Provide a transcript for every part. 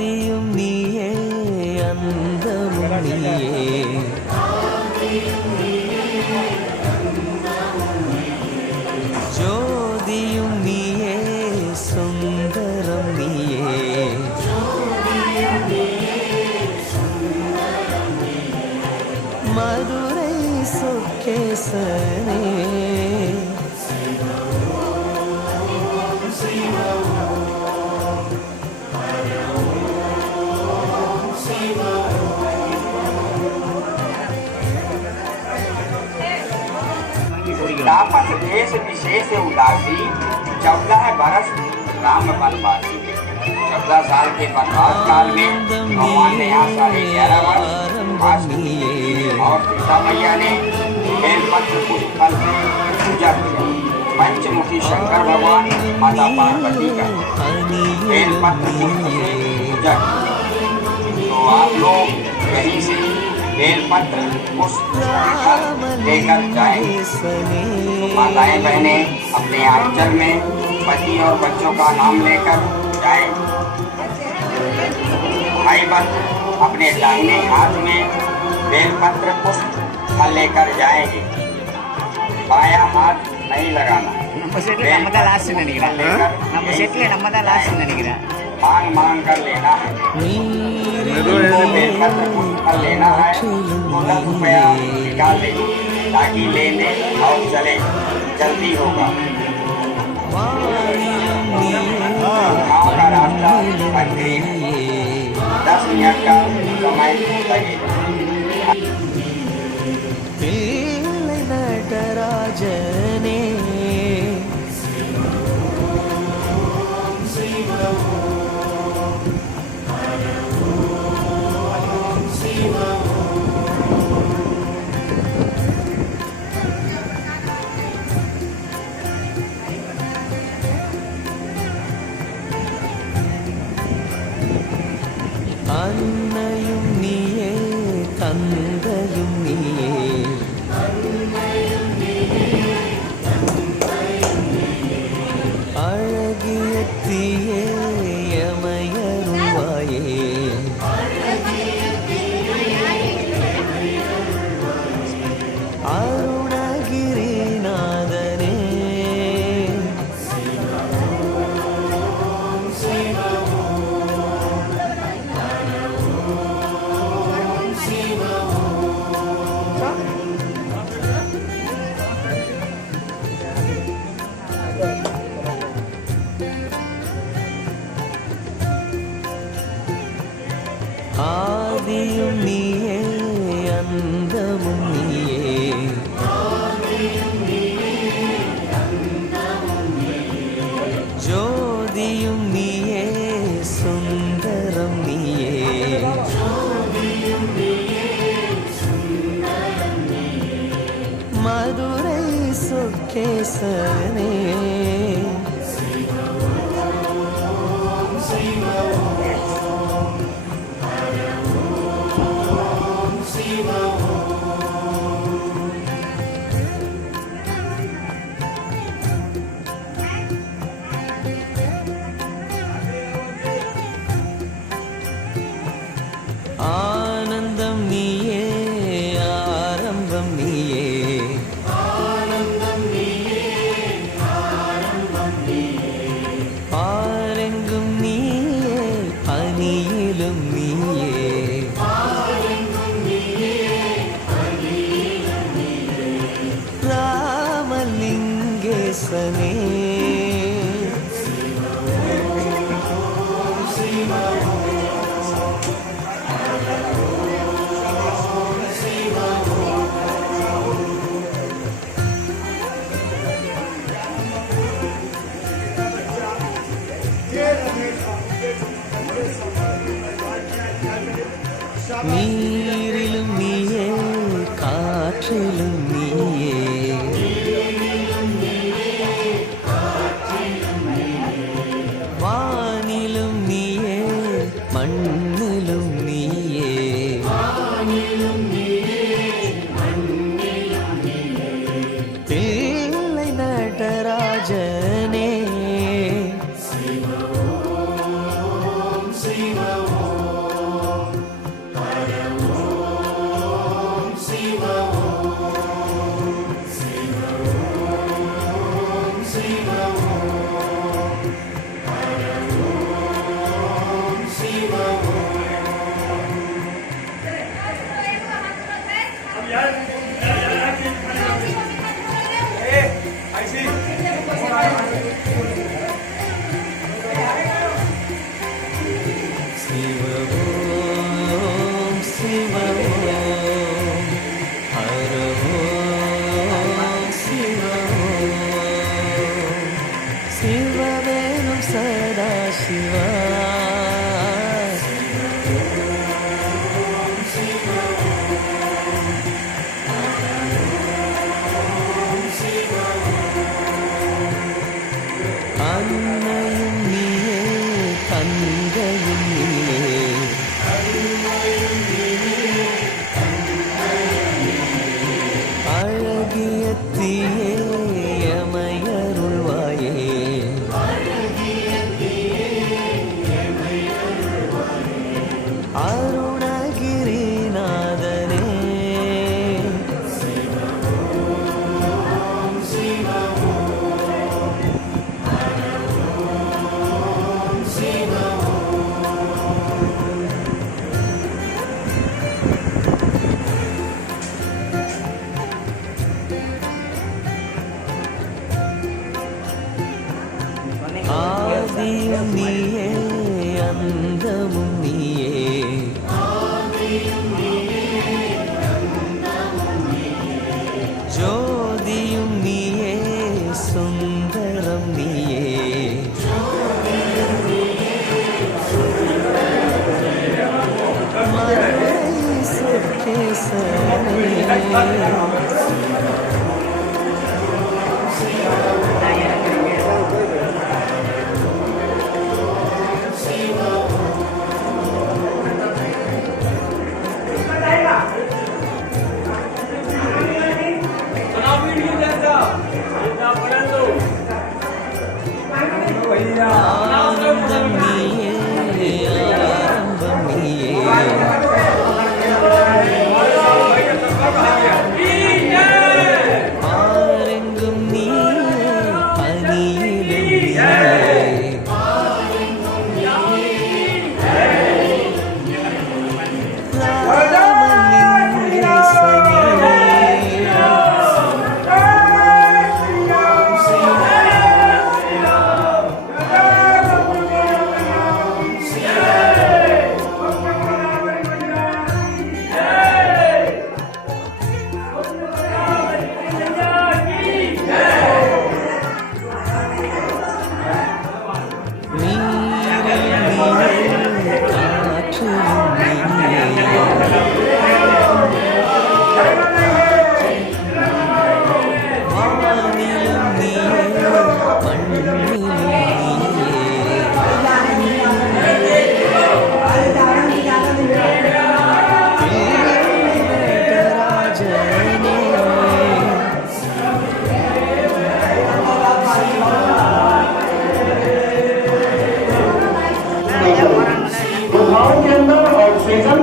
ஆதியும் நீயே அந்தமும் நீயே ஜோதியும் நீயே சுந்தரம் நீயே மதுரை சொக்கேசனே तापस देश विशेष उदासी 14 बरस राम वनवासी 14 साल के वनवास काल में भगवान ने यहाँ 11.5 वर्ष वास किए और सीता मैया ने बेलपत्र पुष्प फल पूजा की। पंचमुखी शंकर भगवान माता पार्वती का बेलपत्र पुष्प से पूजा की। तो आप लोग यहीं से बेलपत्र पुष्प लेकर जाएंगे। तो माताएं बहनें अपने आंचल में पति और बच्चों का नाम लेकर जाएंगे। भाई बंद अपने दाहिने हाथ में बेलपत्र पुष्प फल लेकर जाएंगे। बाया हाथ नहीं लगाना। मांग मांग कर लेना है। बेलपत्र पुष्प फल लेना है तो 10 रुपया निकाल लेंगे ताकि लेने और चले जल्दी होगा। गाँव का रास्ता अंधेरी है 10 मिनट का समय लगेगा। நடராஜனே அன்னையும் நீயே தந்தையும் நீயே அழகிய தீயே யமயருவாயே அருணகிரிநாதனே ஆதியும் நீயே அந்தமும் நீயே ஜோதியும் நீயே சுந்தரம் நீயே மதுரை சொக்கேசனே ஆனந்தம் நீயே ஆரம்பம் நீயே ஆரெங்கும் நீயே பனியிலும் நீயே ராமலிங்கேசனே நீரிலும் நீயே காற்றிலும் நீயே அழகியத்தியே எமையருள்வாயே அருணகிரிநாதனே ஆதியும் நீயே அந்தமும் நீயே ஜோதியும் நீயே சுந்தரம் நீயே மதுரை சொக்கேசனே ஆனந்தம் நீயே ஆரம்பம் நீயே ஆரெங்கும் நீயே பனியிலும் நீயே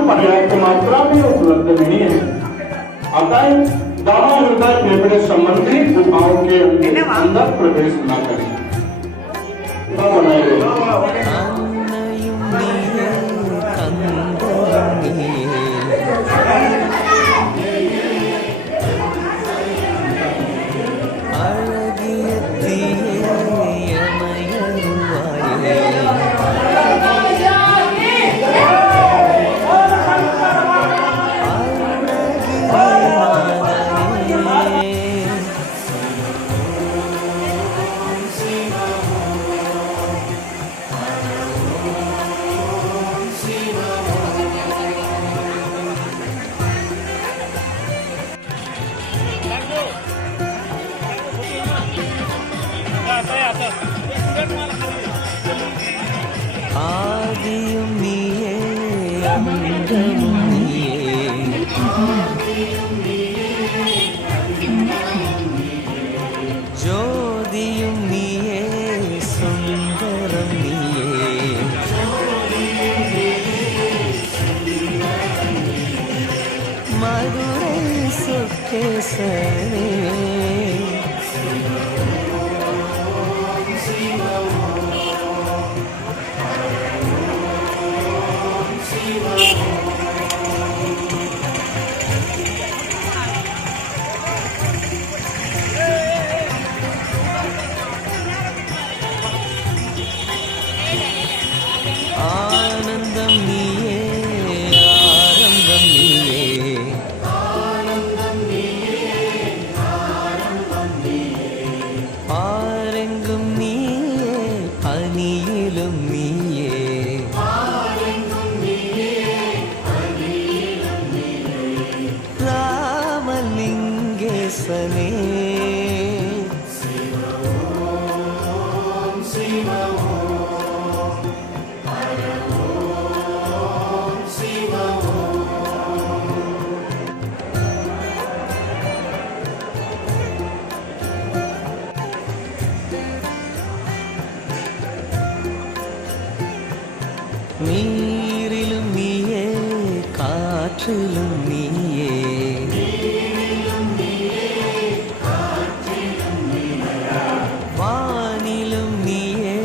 पर्याप्त मात्रा में उपलब्ध नहीं है। अतः दावा हृदय फेफड़े संबंधी गुफाओं के अंदर प्रवेश न करें। அன்னையும் நீயே தந்தையும் நீயே அழகியத்தியே எமையருள்வாயே ஆதியும் நீயே அந்தமும் நீயே ஜோதியும் நீயே சுந்தரம் நீயே மதுரை சொக்கேசனே ஆனந்தம் நீயே ஆரம்பம் நீயே ஆரெங்கும் நீயே பனியிலும் நீயே ராமலிங்கேசனே காற்றிலும் நீயே வானிலும் நீயே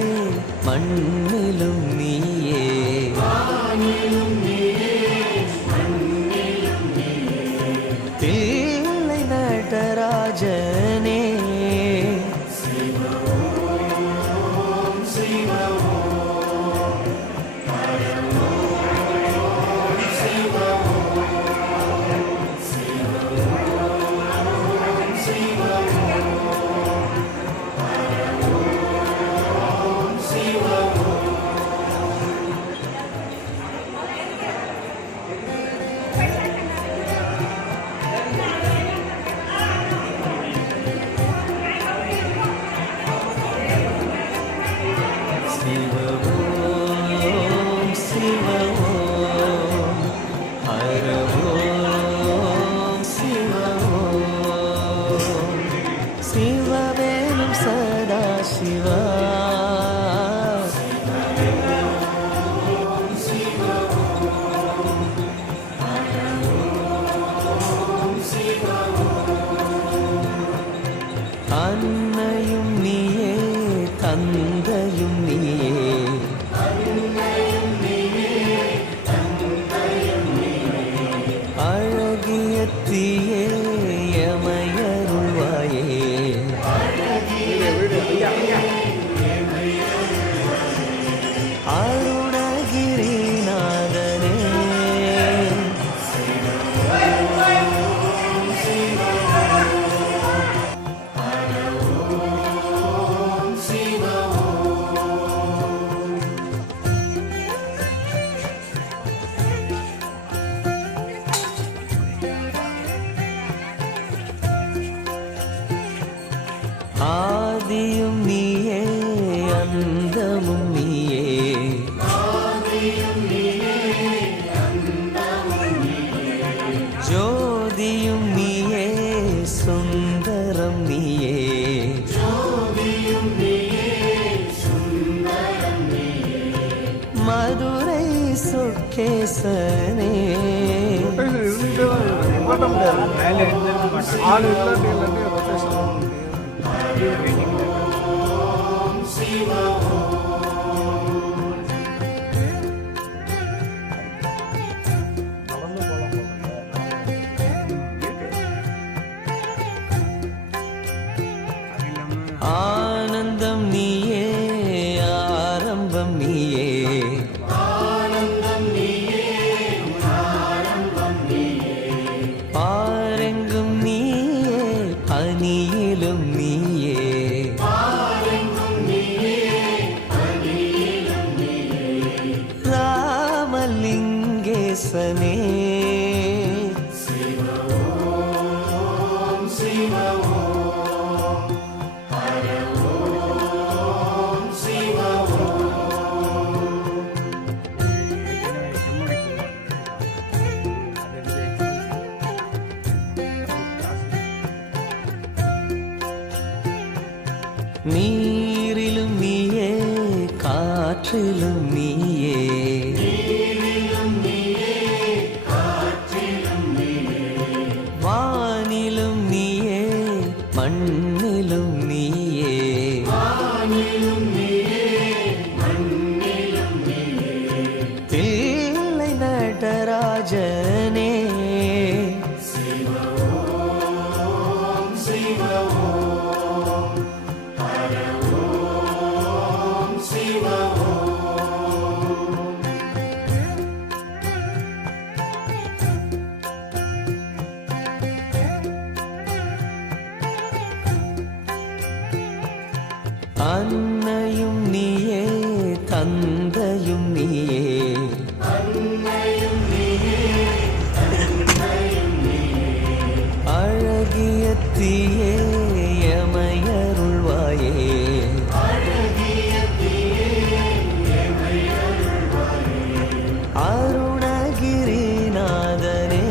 மண்ணிலும் நீயே தில்லை நடராஜனே சிவவோம் சிவவோம் ஹரவோம் சிவவோம் சிவவேலும் சதா சிவா அன்னையும் நீயே தந்தையும் நீயே அழகிய தீயே எமையருள்வாயே அருணகிரிநாதனே ஆதியும் நீயே அந்தமும் நீயே ஜோதியும் நீயே சுந்தரம் நீயே மதுரை சொக்கேசனே ஆனந்தம் நீயே ஆரம்பம் நீயே பாரெங்கும் நீயே பனியிலும் நீயே ராமலிங்கேசனே நீரிலும் நீயே காற்றிலும் நீயே வானிலும் நீயே மண்ணிலும் நீயே தில்லை நடராஜனே அன்னையும் நீயே தந்தையும் நீயே அழகிய தீயே எமையருள்வாயே அருணகிரிநாதனே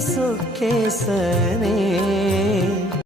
सुकेसने